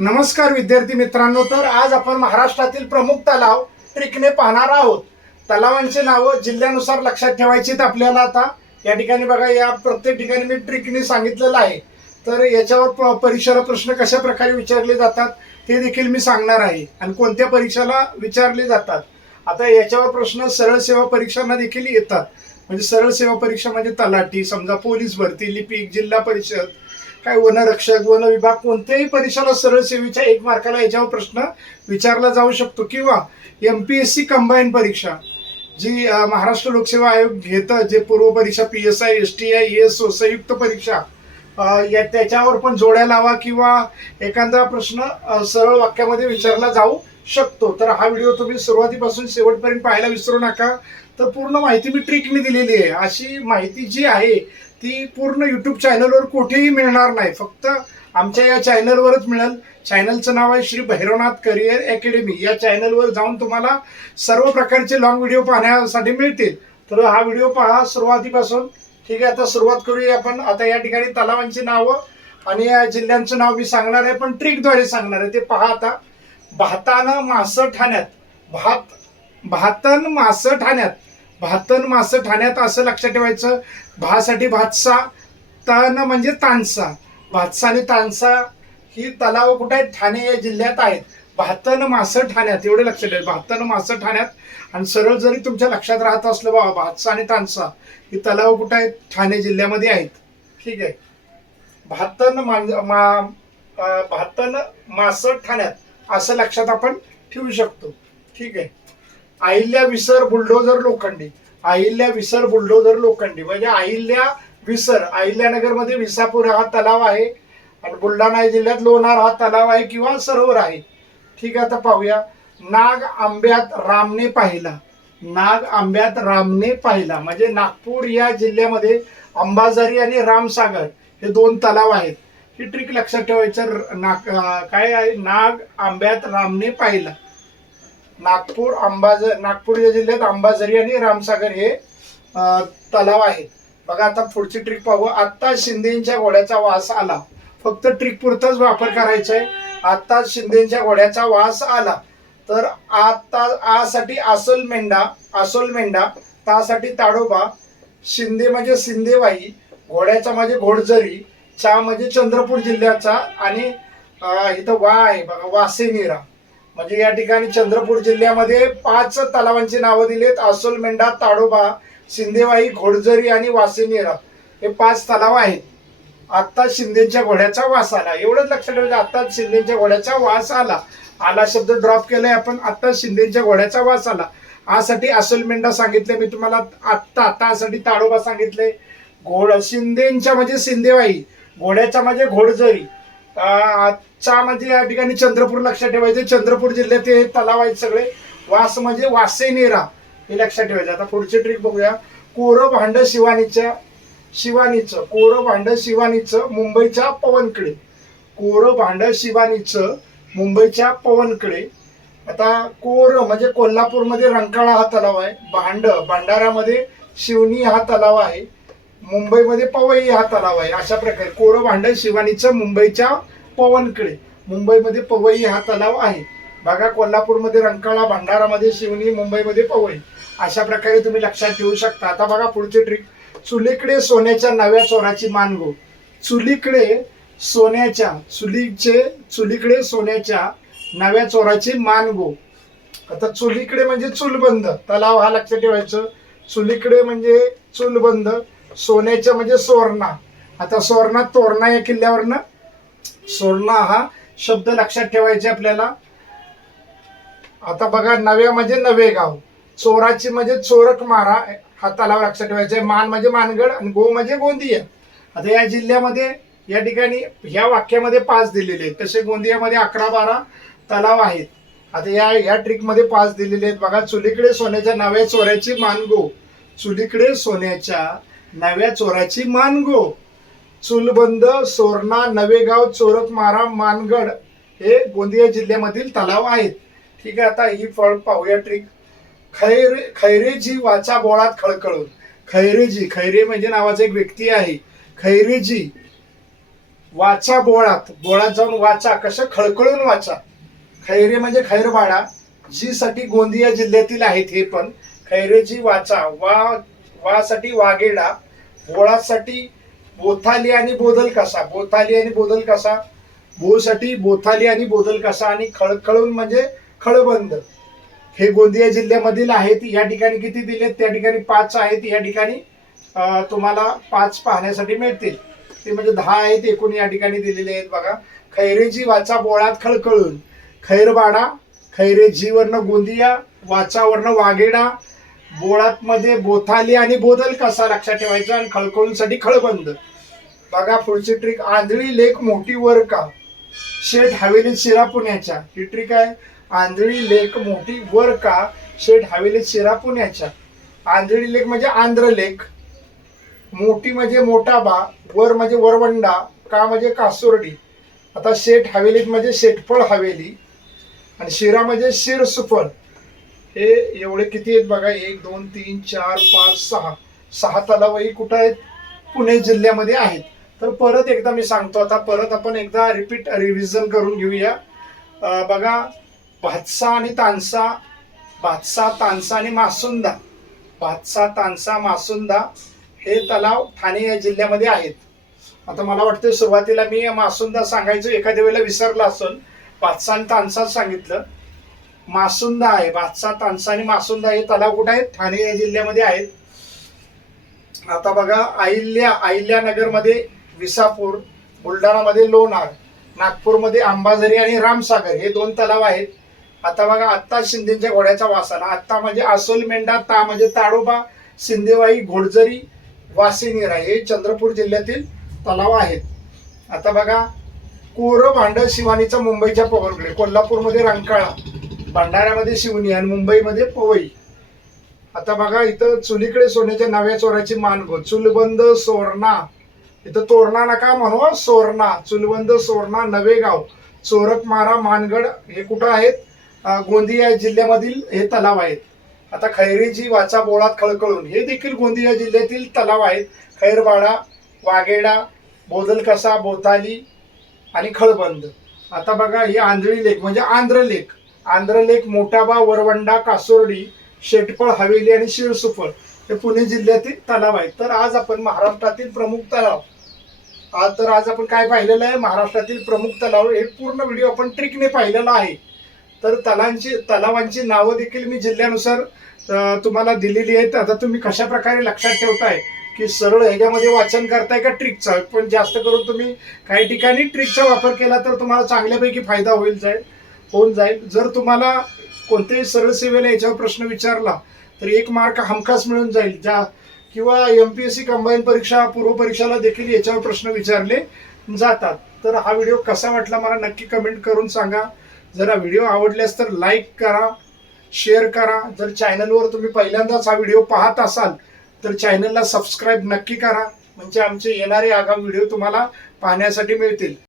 नमस्कार विद्यार्थी मित्रांनो तर आज आपण महाराष्ट्रातील प्रमुख तलाव ट्रिकने पाहणार आहोत. तलावांची नावं जिल्ह्यानुसार लक्षात ठेवायची आहेत आपल्याला आता. या ठिकाणी बघा या प्रत्येक ठिकाणी मी ट्रिकने सांगितलेलं आहे. तर याच्यावर प- परीक्षेला प्रश्न कशा प्रकारे विचारले जातात ते देखील मी सांगणार आहे. आणि कोणत्या परीक्षेला विचारले जातात. आता याच्यावर प्रश्न सरळ सेवा परीक्षांना देखील येतात. म्हणजे सरळ सेवा परीक्षा म्हणजे तलाठी समजा पोलीस भरती लिपिक जिल्हा परिषद काय वनरक्षक वन विभाग कोणत्याही परिसरात सरळ सेवेच्या एक मार्काला याच्यावर प्रश्न विचारला जाऊ शकतो. किंवा M P S C combine परीक्षा जी महाराष्ट्र लोकसेवा आयोग घेतं जे पूर्व परीक्षा P S I S T I S O संयुक्त परीक्षा या त्याच्यावर पण जोड्या लावा किंवा एखादा प्रश्न सरळ वाक्यामध्ये विचारला जाऊ शकतो. तर हा व्हिडिओ तुम्ही सुरुवातीपासून शेवटपर्यंत पाहायला विसरू नका. तर पूर्ण माहिती मी ट्रिकने दिलेली आहे. अशी माहिती जी आहे ती पूर्ण युट्यूब चॅनलवर कुठेही मिळणार नाही. फक्त आमच्या या चॅनलवरच मिळेल. चॅनलचं नाव आहे श्री भैरवनाथ करिअर अकॅडमी या चॅनलवर जाऊन तुम्हाला सर्व प्रकारचे लॉंग व्हिडिओ पाहण्यासाठी मिळतील. तर हा व्हिडिओ पहा सुरुवातीपासून. ठीक आहे आता सुरुवात करूया आपण. आता या ठिकाणी तलावांची नावं आणि या जिल्ह्यांचं नाव मी सांगणार आहे पण ट्रिकद्वारे सांगणार आहे. ते पहा आता. भातानं मासं ठाण्यात. भात भातन मासं ठाण्यात. भातन मासं ठाण्यात असं लक्षात ठेवायचं. भासाठी भातसा तन म्हणजे तानसा. भातसा आणि तानसा ही तलाव कुठे आहेत? ठाणे या जिल्ह्यात आहेत. भातन मासं ठाण्यात एवढे लक्षात ठेवा. भातन मास ठाण्यात. आणि सरळ जरी तुमच्या लक्षात राहत असलं बाबा भातसा आणि तानसा ही तलाव कुठे आहेत? ठाणे जिल्ह्यामध्ये आहेत. ठीक आहे. भातन मांज मा भातन मासं ठाण्यात असं लक्षात आपण ठेवू शकतो. ठीक आहे. अहिल्या विसर बुलडोजर लोखंडी. अहिल्या विसर बुलडोजर लोखंडी. म्हणजे अहिल्या विसर अहिल्यानगरमध्ये विसापूर हा तलाव आहे. आणि बुलढाणा जिल्ह्यात लोणार हा तलाव आहे किंवा सरोवर आहे. ठीक आहे आता पाहूया. नाग आंब्यात रामने पाहिला. नाग आंब्यात रामने पाहिला. म्हणजे नागपूर या जिल्ह्यामध्ये अंबाझरी आणि रामसागर हे दोन तलाव आहेत. ही ट्रिक लक्षात ठेवायचं. नाग काय आहे? नाग आंब्यात रामने पाहिला. नागपूर अंबाझ नागपूर या जिल्ह्यात अंबाझरी आणि रामसागर हे तलाव आहेत. बघा आता पुढची ट्रिक पाहू. आत्ता शिंदेच्या घोड्याचा वास आला. फक्त ट्रिक पुरताच वापर करायचा आहे आत्ता शिंदेच्या घोड्याचा वास आला. तर आता आसाठी आसल मेंढा आसोल मेंढा तासाठी ताडोबा शिंदे म्हणजे शिंदेवाई घोड्याचा म्हणजे घोडजरी चा म्हणजे चंद्रपूर जिल्ह्याचा आणि इथं वा आहे. बघा वासेनिरा म्हणजे या ठिकाणी चंद्रपूर जिल्ह्यामध्ये पाच तलावांची नावं दिलीत. आसोल मेंढा ताडोबा शिंदेवाई घोडजरी आणि वासेनिरा. हे पाच तलाव आहेत. आत्ता शिंदेच्या घोड्याचा वास आला. एवढंच लक्षात ठेवायचं आत्ता शिंदेच्या घोड्याचा वास आला. आला शब्द ड्रॉप केलाय आपण. आत्ता शिंदेच्या घोड्याचा वास आला. आसाठी अस्सल मेंढा सांगितले मी तुम्हाला आत्ता आतासाठी ताडोबा सांगितले घोड शिंदेच्या म्हणजे शिंदेवाई घोड्याचा म्हणजे घोडजरी आजचा म्हणजे या ठिकाणी चंद्रपूर लक्षात ठेवायचे. चंद्रपूर जिल्ह्यात हे तलाव आहेत सगळे. वास म्हणजे वासेनेरा हे लक्षात ठेवायचं. आता पुढची ट्रिक बघूया. कोरं भांड शिवानीच्या शिवानीचं कोरं भांड शिवानीचं मुंबईच्या पवनकडे. कोरं भांड शिवानीचं मुंबईच्या पवनकडे. आता कोर म्हणजे कोल्हापूरमध्ये रंकाळा हा तलाव आहे. भांड भांडारामध्ये शिवनी हा तलाव आहे. मुंबईमध्ये पवई हा तलाव आहे. अशा प्रकारे कोरं भांडण शिवानीचं मुंबईच्या पवनकडे. मुंबईमध्ये पवई हा तलाव आहे. बघा कोल्हापूरमध्ये रंकाळा भंडारामध्ये शिवनी मुंबईमध्ये पवई. अशा प्रकारे तुम्ही लक्षात ठेवू शकता. आता बघा पुढची ट्रिक चुलीकडे सोन्याच्या नव्या चोराची मानगो चुलीकडे सोन्याच्या चुलीचे चुलीकडे सोन्याच्या नव्या चोराची मानगो आता चुलीकडे म्हणजे चुलबंद. तलाव हा लक्षात ठेवायचं. चुलीकडे म्हणजे चुलबंद. सोन्याच्या म्हणजे सोरणा आता सोरणा तोरणा या किल्ल्यावरनं सोरणा हा शब्द लक्षात ठेवायचे आपल्याला. आता बघा नव्या म्हणजे नवे गाव. चोराची म्हणजे चोरक मारा हा तलाव लक्षात ठेवायचा आहे. मान म्हणजे मानगड आणि गो म्हणजे गोंदिया. आता या जिल्ह्यामध्ये या ठिकाणी ह्या वाक्यामध्ये पाच दिलेले आहेत. तसे गोंदियामध्ये अकरा बारा तलाव आहेत. आता या या ट्रिकमध्ये पाच दिलेले आहेत. बघा चुलीकडे सोन्याच्या नव्या चोऱ्याची मानगो चुलीकडे सोन्याच्या नव्या चोराची मानगो चुलबंद सोरणा नवेगाव चोरकमारा मानगड हे गोंदिया जिल्ह्यामधील तलाव आहेत. ठीक आहे आता ही फळ पाहूया ट्रिक खैरे खैरेजी वाचा बोळात खळखळून. खैरेजी खैरे म्हणजे नावाचा एक व्यक्ती आहे. खैरेजी वाचा बोळात. बोळात जाऊन वाचा कसं खळखळून वाचा. खैरे म्हणजे खैरबाडा जी साठी गोंदिया जिल्ह्यातील आहेत हे पण. खैरेजी वाचा वा वासाठी वाघेडा बोळासाठी बोथाली आणि बोदल कसा? बोथाली आणि बोदल कसा? बोसाठी बोथाली आणि बोदल कसा? आणि खळखळून म्हणजे खळबंद. हे गोंदिया जिल्ह्यामधील आहेत या ठिकाणी किती दिलेत? त्या ठिकाणी पाच आहेत या ठिकाणी तुम्हाला पाच पाहण्यासाठी मिळतील. ते म्हणजे दहा आहेत एकूण या ठिकाणी दिलेले आहेत बघा. खैरेजी वाचा बोळात खळखळून. खैरबाडा खैरेजीवरनं गोंदिया वाचावरनं वाघेडा बोळात मध्ये बोथाली आणि बोदल कसा लक्षात ठेवायचा आणि खळखळूंसाठी खळबंद. बघा पुढची ट्रिक आंधळी लेख मोठी वर का? शेठ हवेलीत शिरा पुण्याच्या. ही ट्रिक आहे. आंधळी लेख मोठी वर का? शेठ हवेलीत शिरा पुण्याच्या. आंधळी लेख म्हणजे आंध्र लेख मोठी म्हणजे मोठा बा वर म्हणजे वरवंडा का म्हणजे कासुर्डी. आता शेठ हवेलीत म्हणजे शेठफळ हवेली. आणि शिरा म्हणजे शिरसुफळ. हे एवढे किती आहेत बघा? एक दोन तीन चार पाच सहा. सहा तलावही कुठं आहेत? पुणे जिल्ह्यामध्ये आहेत. तर परत एकदा मी सांगतो आता परत आपण एकदा रिपीट रिव्हिजन करून घेऊया. बघा भातसा आणि तानसा भातसा तानसा आणि मासुंदा. भातसा तानसा मासुंदा हे तलाव ठाणे या जिल्ह्यामध्ये आहेत. आता मला वाटतं सुरुवातीला मी मासुंदा सांगायचं एखाद्या वेळेला विसरला असून. भातसा आणि तानसा सांगितलं. मासुंदा आहे. भातसा तानसा आणि मासुंदा हे तलाव कुठे आहेत? ठाणे या जिल्ह्यामध्ये आहेत. आता बघा अहिल्या अहिल्यानगरमध्ये विसापूर बुलढाणामध्ये लोणार नागपूरमध्ये अंबाझरी आणि रामसागर हे दोन तलाव आहेत. आता बघा आत्ता शिंदेच्या घोड्याचा वास आला. आत्ता म्हणजे आसोल मेंढा ता म्हणजे ताडोबा सिंदेवाई घोडजरी वासिनीरा हे चंद्रपूर जिल्ह्यातील तलाव आहेत. आता बघा कोरं भांड शिवानीचा मुंबईच्या पवनकडे कोल्हापूरमध्ये रंकाळा. भंडाऱ्यामध्ये शिवणी आणि मुंबईमध्ये पवई. आता बघा इथं चुलीकडे सोन्याच्या नव्या चोराची मानगो चुलबंद सोरणा. इथं तोरणा नका म्हणू सोरणा. चुलबंद सोरणा नवेगाव. चोरकमारा मानगड हे कुठं आहेत? गोंदिया जिल्ह्यामधील हे तलाव आहेत. आता खैरीची वाचा बोळात खळखळून. हे देखील गोंदिया जिल्ह्यातील तलाव आहेत. खैरवाडा वागेडा बोदलकसा बोताली आणि खळबंद. आता बघा ही आंधळी लेक म्हणजे आंध्र लेक. आंध्रलेक मोठाबा वरवंडा कासोर्डी शेटफळ हवेली आणि शिरसुफळ हे पुणे जिल्ह्यातील तलाव आहेत. तर आज आपण महाराष्ट्रातील प्रमुख तलाव आज तर आज आपण काय पाहिलेलं आहे? महाराष्ट्रातील प्रमुख तलाव हे पूर्ण व्हिडिओ आपण ट्रिकने पाहिलेला आहे. तर तलांची तलावांची नावं देखील मी जिल्ह्यानुसार तुम्हाला दिलेली आहेत. आता तुम्ही कशा प्रकारे लक्षात ठेवताय? की सरळ ह्याच्यामध्ये वाचन करताय का ट्रिकचा? पण जास्त करून तुम्ही काही ठिकाणी ट्रिकचा वापर केला तर तुम्हाला चांगल्यापैकी फायदा होईल जाईल होऊन जाईल. जर तुम्हाला कोणत्याही सरळ सेवेला याच्यावर प्रश्न विचारला तर एक मार्क हमखास मिळून जाईल. ज्या किंवा M P S C combine परीक्षा पूर्व परीक्षाला देखील याच्यावर प्रश्न विचारले जातात. तर हा व्हिडिओ कसा वाटला मला नक्की कमेंट करून सांगा. जर व्हिडिओ आवडल्यास तर लाईक करा शेअर करा. जर चॅनलवर तुम्ही पहिल्यांदाच हा व्हिडिओ पाहत असाल तर चॅनलला सबस्क्राईब नक्की करा. म्हणजे आमचे येणारे आगामी व्हिडिओ तुम्हाला पाहण्यासाठी मिळतील.